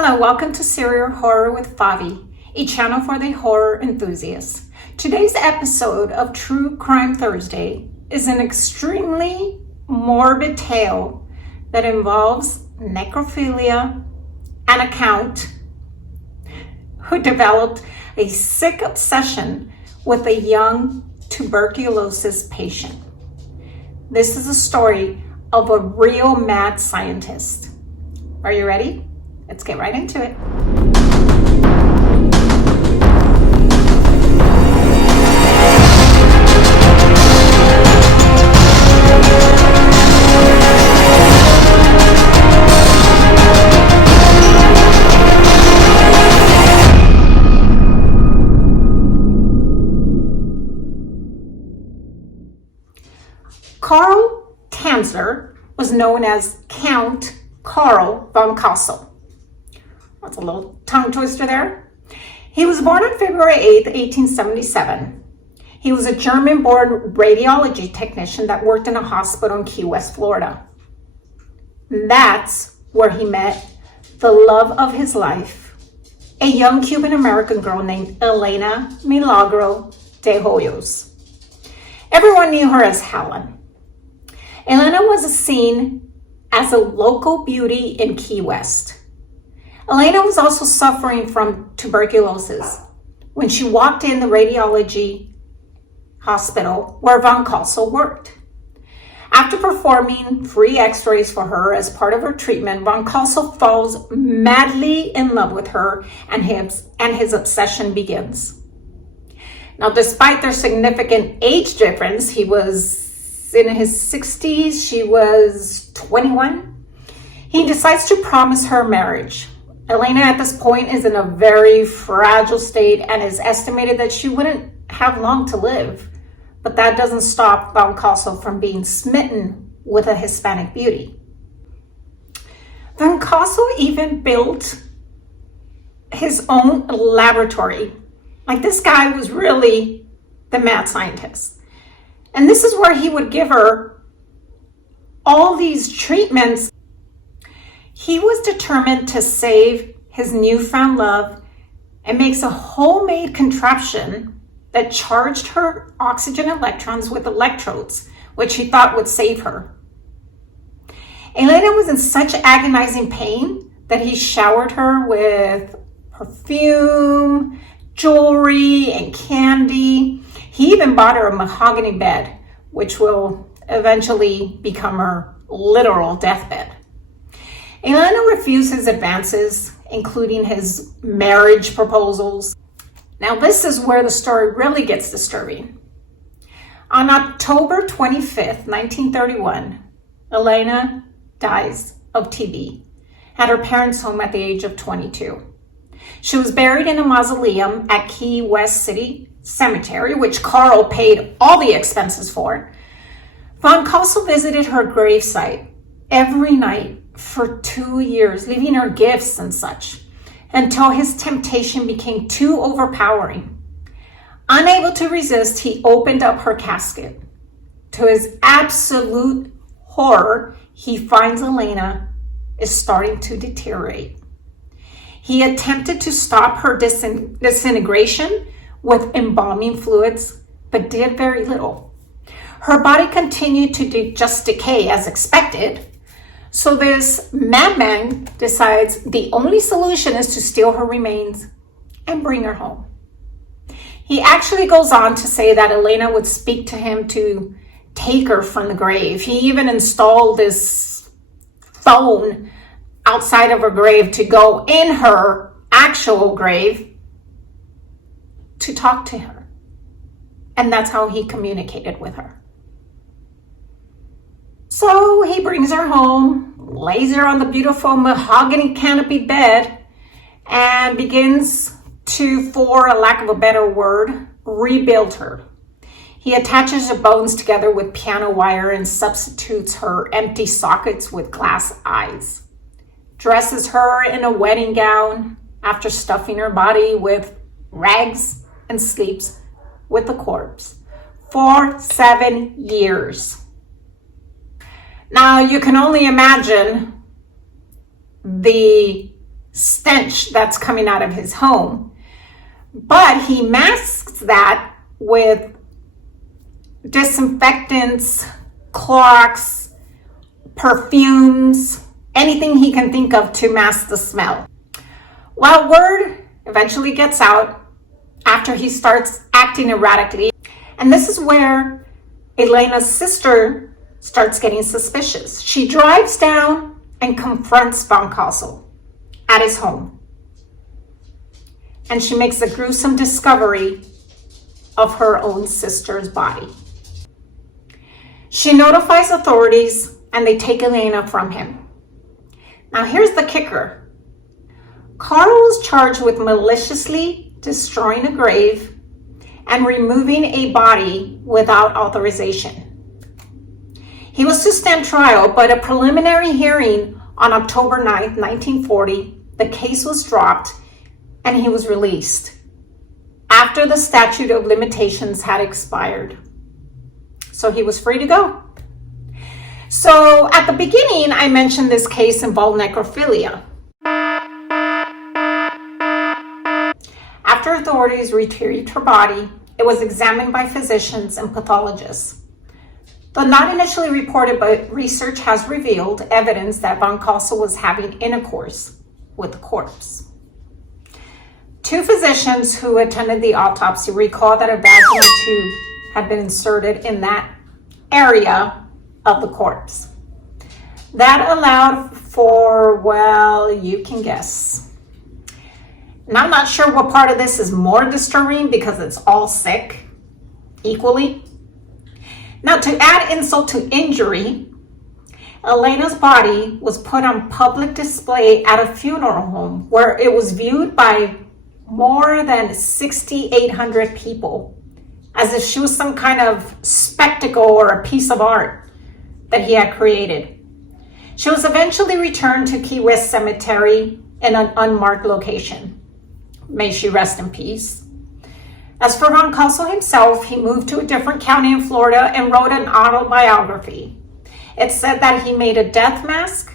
Hello, welcome to Serial Horror with Favi, a channel for the horror enthusiasts. Today's episode of True Crime Thursday is an extremely morbid tale that involves necrophilia and a count who developed a sick obsession with a young tuberculosis patient. This is a story of a real mad scientist. Are you ready? Let's get right into it. Karl Tanzler was known as Count Karl von Cosel. That's a little tongue twister there. He was born on February 8th, 1877. He was a German-born radiology technician that worked in a hospital in Key West, Florida. That's where he met the love of his life, a young Cuban-American girl named Elena Milagro de Hoyos. Everyone knew her as Helen. Elena was seen as a local beauty in Key West. Elena was also suffering from tuberculosis when she walked in the radiology hospital where von Cosel worked. After performing free x-rays for her as part of her treatment, von Cosel falls madly in love with her and his obsession begins. Now, despite their significant age difference, he was in his 60s, she was 21, he decides to promise her marriage. Elena at this point is in a very fragile state and is estimated that she wouldn't have long to live. But that doesn't stop von Cosel from being smitten with a Hispanic beauty. Von Cosel even built his own laboratory. Like, this guy was really the mad scientist. And this is where he would give her all these treatments. He was determined to save his newfound love and makes a homemade contraption that charged her oxygen electrons with electrodes, which he thought would save her. Elena was in such agonizing pain that he showered her with perfume, jewelry, and candy. He even bought her a mahogany bed, which will eventually become her literal deathbed. Elena refused his advances, including his marriage proposals. Now, this is where the story really gets disturbing. On October 25th, 1931, Elena dies of TB at her parents' home at the age of 22. She was buried in a mausoleum at Key West City Cemetery, which Karl paid all the expenses for. Von Cosel visited her gravesite every night for 2 years, leaving her gifts and such, until his temptation became too overpowering. Unable to resist, he opened up her casket. To his absolute horror, he finds Elena is starting to deteriorate. He attempted to stop her disintegration with embalming fluids, but did very little. Her body continued to just decay as expected. So this madman decides the only solution is to steal her remains and bring her home. He actually goes on to say that Elena would speak to him to take her from the grave. He even installed this phone outside of her grave to go in her actual grave to talk to her. And that's how he communicated with her. So he brings her home, lays her on the beautiful mahogany canopy bed, and begins to, for a lack of a better word, rebuild her. He attaches her bones together with piano wire and substitutes her empty sockets with glass eyes. Dresses her in a wedding gown after stuffing her body with rags, and sleeps with the corpse for 7 years. Now, you can only imagine the stench that's coming out of his home. But he masks that with disinfectants, Clorox, perfumes, anything he can think of to mask the smell. Well, word eventually gets out after he starts acting erratically. And this is where Elena's sister starts getting suspicious. She drives down and confronts von Cosel at his home. And she makes a gruesome discovery of her own sister's body. She notifies authorities and they take Elena from him. Now here's the kicker. Carl was charged with maliciously destroying a grave and removing a body without authorization. He was to stand trial, but a preliminary hearing on October 9th, 1940, the case was dropped and he was released after the statute of limitations had expired. So he was free to go. So at the beginning, I mentioned this case involved necrophilia. After authorities retrieved her body, it was examined by physicians and pathologists. Though not initially reported, but research has revealed evidence that von Cosel was having intercourse with the corpse. Two physicians who attended the autopsy recalled that a vaginal tube had been inserted in that area of the corpse. That allowed for, well, you can guess. And I'm not sure what part of this is more disturbing because it's all sick equally. Now, to add insult to injury, Elena's body was put on public display at a funeral home where it was viewed by more than 6,800 people, as if she was some kind of spectacle or a piece of art that he had created. She was eventually returned to Key West Cemetery in an unmarked location. May she rest in peace. As for von Cosel himself, he moved to a different county in Florida and wrote an autobiography. It said that he made a death mask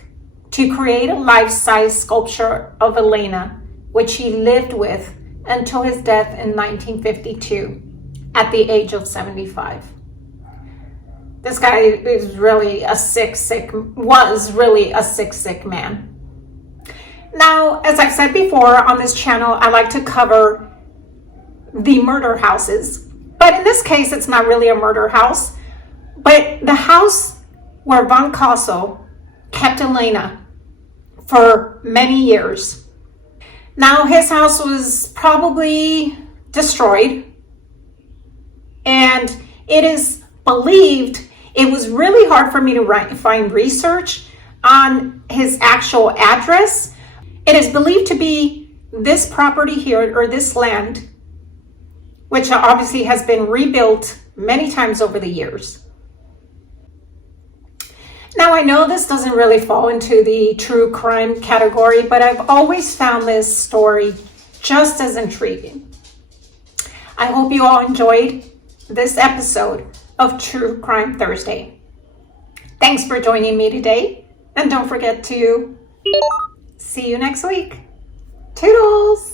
to create a life-size sculpture of Elena, which he lived with until his death in 1952 at the age of 75. This guy is really a was really a sick man. Now, as I've said before on this channel, I like to cover the murder houses, but in this case, it's not really a murder house, but the house where von Cosel kept Elena for many years. Now, his house was probably destroyed, and it is believed, it was really hard for me to find research on his actual address. It is believed to be this property here, or this land, which obviously has been rebuilt many times over the years. Now, I know this doesn't really fall into the true crime category, but I've always found this story just as intriguing. I hope you all enjoyed this episode of True Crime Thursday. Thanks for joining me today, and don't forget to see you next week. Toodles!